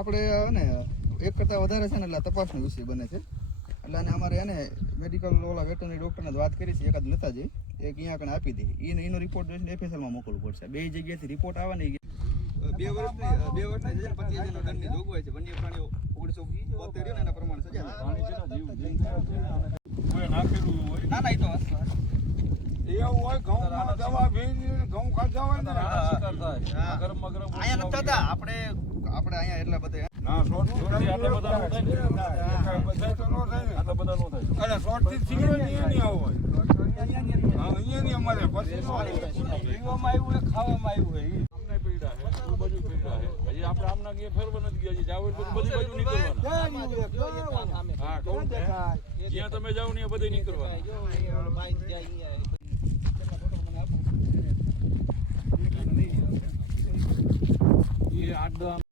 આપણે ને એક કરતાં વધારે છે ને એટલે તપાસનો વિષય બને છે એટલે અને અમારે એને મેડિકલ ઓલા વેટરનરી ડૉક્ટરને વાત કરી છે એકાદ લેતા જઈ એક અહીંયા કણે આપી દે એનો રિપોર્ટ જોઈને FSLમાં મોકલવું પડશે બે જગ્યાએથી રિપોર્ટ આવે ને 2 વર્ષની 25,000 દંડની જોગવાઈ છે વન્ય પ્રાણીઓ 1972 એના પ્રમાણે સજા ના ના એ તો એવું હોય ઘઉં દવા ભેજી ઘઉં ખાધા હોય ને અહીંયા નથી થતા આપણે અહીંયા એટલા બધા ના શોર્ટ આટલા બધા નો થાય અરે શોર્ટ થી સિંગલ નહીં આવો હોય હા અહીંયા ની અમારે પછી પીવામાં આવ્યું ને ખાવામાં આવ્યું હોય અમને પીડા છે કોઈ બાજુ પીડા છે હજી આપણે આમના ગયા ફેરવા નથી ગયા જાવ બધી બાજુ નીકળવાનું હા કોણ જ્યાં તમે જાવ ને બધે નીકળવાનું એ 8